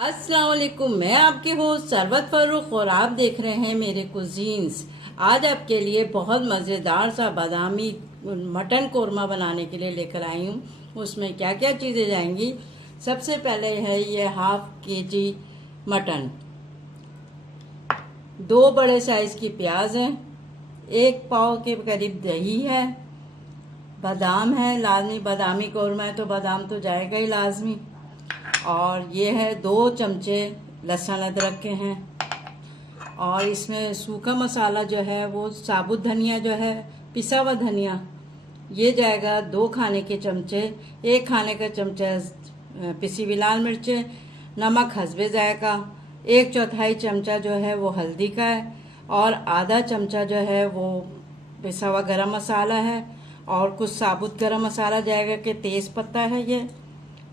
अस्सलाम वालेकुम। मैं आपकी होस्ट सरवत फर्रुख और आप देख रहे हैं मेरे कुजीन्स। आज आपके लिए बहुत मज़ेदार सा बादामी मटन कोरमा बनाने के लिए लेकर आई हूँ। उसमें क्या क्या चीज़ें जाएंगी। सबसे पहले है ये हाफ केजी मटन, 2 बड़े साइज़ की प्याज हैं, 1 पाव के करीब दही है, बादाम है, लाजमी बादामी कोरमा है तो बादाम तो जाएगा ही लाजमी, और ये है 2 चमचे लहसुन अदरक के हैं। और इसमें सूखा मसाला जो है वो साबुत धनिया जो है, पिसा हुआ धनिया, ये जाएगा 2 खाने के चमचे, 1 खाने का चमचा पिसी हुई लाल मिर्चें, नमक हस्बे जायका, 1/4 चमचा जो है वो हल्दी का है, और आधा चमचा जो है वो पिसा हुआ गरम मसाला है, और कुछ साबुत गरम मसाला जाएगा कि तेज़ पत्ता है ये,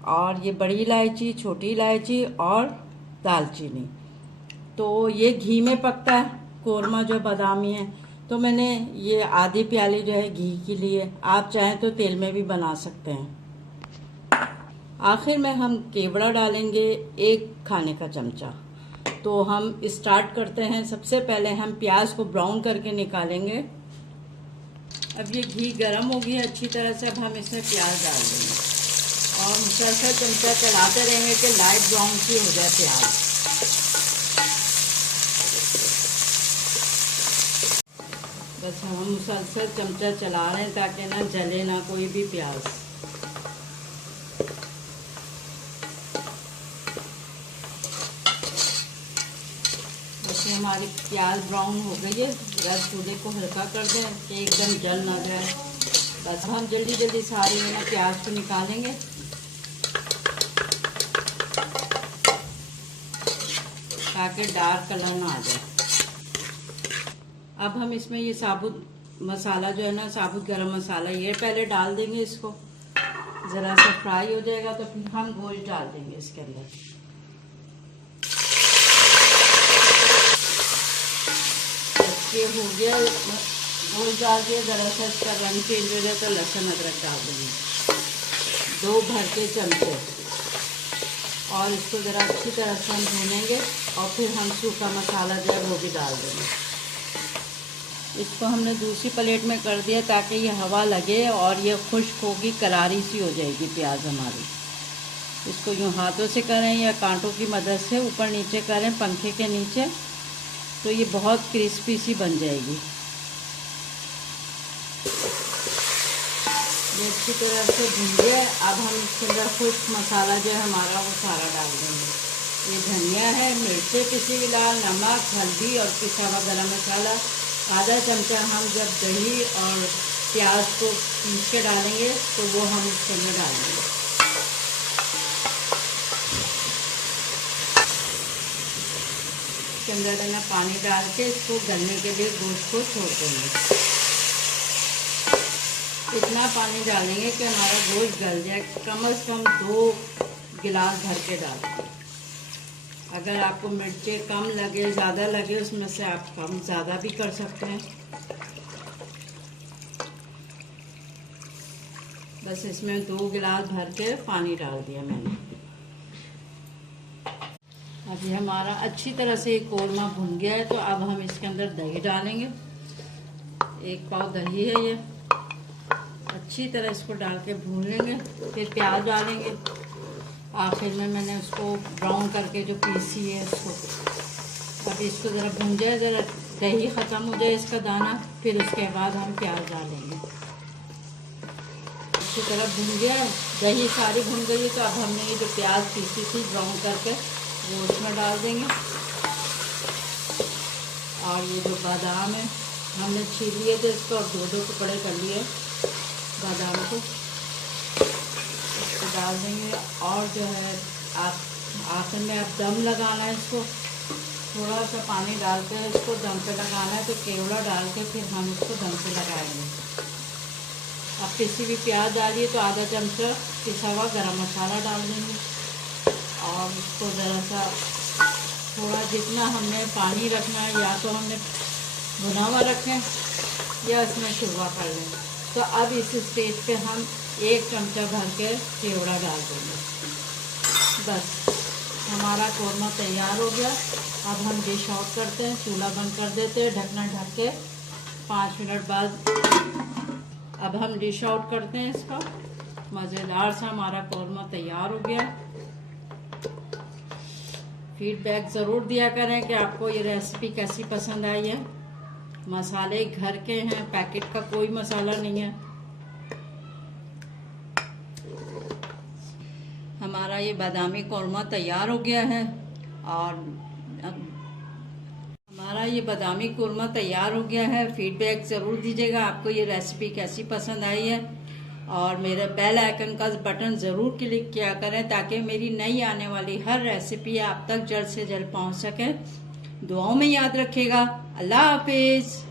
और ये बड़ी इलायची, छोटी इलायची और दालचीनी। तो ये घी में पकता है कोरमा जो बादामी है, तो मैंने ये आधी प्याली जो है घी की लिए, आप चाहें तो तेल में भी बना सकते हैं। आखिर में हम केवड़ा डालेंगे 1 खाने का चमचा। तो हम स्टार्ट करते हैं। सबसे पहले हम प्याज को ब्राउन करके निकालेंगे। अब ये घी गर्म हो गया अच्छी तरह से, अब हम इसमें प्याज डाल देंगे और मुसलसल चमचा चलाते रहेंगे कि लाइट ब्राउन सी हो जाए प्याज। बस हम मुसलसल चमचा चला रहे हैं ताकि ना जले ना कोई भी प्याज। जैसे हमारी प्याज ब्राउन हो गई है, गैस चूल्हे को हल्का कर दें कि एकदम जल ना जाए। बस हम जल्दी जल्दी सारी में ना प्याज को निकालेंगे ताकि डार्क कलर ना आ जाए। अब हम इसमें ये साबुत मसाला जो है ना, साबुत गरम मसाला, ये पहले डाल देंगे। इसको ज़रा सा फ्राई हो जाएगा तो फिर हम गोश्त डाल देंगे इसके अंदर। ये हो गया, गोश्त डाल दिया, ज़रा सा इसका रंग चेंज हो जाए तो लहसुन अदरक डाल देंगे 2 भर के चमचे, और इसको ज़रा अच्छी तरह से हम भूनेंगे, और फिर हम सूखा मसाला जो है वो भी डाल देंगे। इसको हमने दूसरी प्लेट में कर दिया ताकि ये हवा लगे और ये खुश्क होगी, करारी सी हो जाएगी प्याज हमारी। इसको यूँ हाथों से करें या कांटों की मदद से ऊपर नीचे करें पंखे के नीचे, तो ये बहुत क्रिस्पी सी बन जाएगी। ये अच्छी तरह से भून गया। अब हम इसके अंदर खुश्क मसाला जो है हमारा वो सारा डाल देंगे। ये धनिया है, मिर्चें पिसी हुई लाल, नमक, हल्दी और पिसा हुआ गरम मसाला। आधा चमचा हम जब दही और प्याज को पीस के डालेंगे तो वो हम इसके अंदर डालेंगे। इसके अंदर देना पानी डाल के इसको गलने के लिए गोश्त को छोड़ देंगे। इतना पानी डालेंगे कि हमारा गोश्त गल जाए, कम से कम 2 गिलास भर के डालेंगे। अगर आपको मिर्चें कम लगे, ज़्यादा लगे, उसमें से आप कम ज़्यादा भी कर सकते हैं। बस इसमें 2 गिलास भर के पानी डाल दिया मैंने। अभी हमारा अच्छी तरह से ये कोरमा भुन गया है, तो अब हम इसके अंदर दही डालेंगे। 1 पाव दही है ये, अच्छी तरह इसको डाल के भून लेंगे। फिर प्याज डालेंगे। आखिर में मैंने उसको ब्राउन करके जो पीसी है उसको, अब इसको ज़रा भून जाए, ज़रा दही ख़त्म हो जाए इसका दाना, फिर उसके बाद हम प्याज डालेंगे। अच्छी तरह भून गया, दही सारी भून गई है, तो अब हमने ये जो प्याज पीसी थी ब्राउन करके वो उसमें डाल देंगे। और ये जो बादाम है हमने छील लिए थे, इसको अब 2-2 टुकड़े कर लिए बादाम को, इसको डाल देंगे। और जो है आप आखिर में अब दम लगाना है इसको, थोड़ा सा पानी डाल कर इसको दम पे लगाना है। तो केवड़ा डाल के फिर हम इसको दम पे लगाएंगे। अब पिसी हुई प्याज डालिए तो आधा चमचा पिसा हुआ गरम मसाला डाल देंगे, और इसको ज़रा सा थोड़ा, जितना हमने पानी रखना है या तो हमने भुना हुआ रखें या इसमें शुरुआ कर लें। तो अब इस स्टेज पे हम 1 चमचा भर के केवड़ा डाल देंगे। बस हमारा कौरमा तैयार हो गया। अब हम डिश आउट करते हैं, चूल्हा बंद कर देते हैं, ढकना ढक के 5 मिनट बाद अब हम डिश आउट करते हैं इसका। मज़ेदार सा हमारा कौरमा तैयार हो गया। फीडबैक ज़रूर दिया करें कि आपको ये रेसिपी कैसी पसंद आई है। मसाले घर के हैं, पैकेट का कोई मसाला नहीं है। हमारा ये बादामी कौरमा तैयार हो गया है और हमारा ये बादामी कौरमा तैयार हो गया है। फीडबैक ज़रूर दीजिएगा आपको ये रेसिपी कैसी पसंद आई है, और मेरे बेल आइकन का बटन ज़रूर क्लिक किया करें ताकि मेरी नई आने वाली हर रेसिपी आप तक जल्द से जल्द पहुंच सके। दुआओं में याद रखिएगा। अल्लाह हाफिज़।